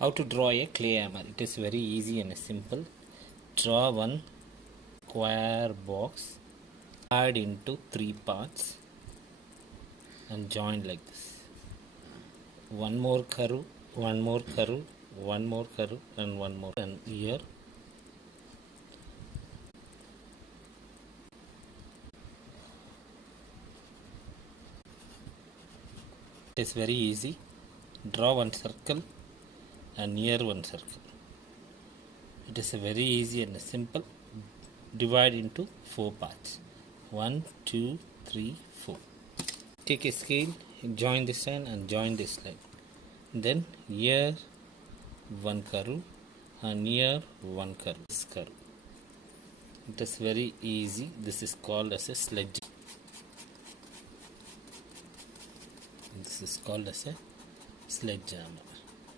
How to draw a clay hammer? It is very easy and simple. Draw one square box, divide into 3 parts and join like this. One more curve, one more curve, one more curve, and one more. And here it is very easy. Draw one circle and near one circle. It is a very easy and simple. Divide into 4 parts. 1, 2, 3, 4. Take a scale, join this line and join this line. Then here one curve and here one curve. This curve. It is very easy. This is called as a sledge. This is called as a sledgehammer.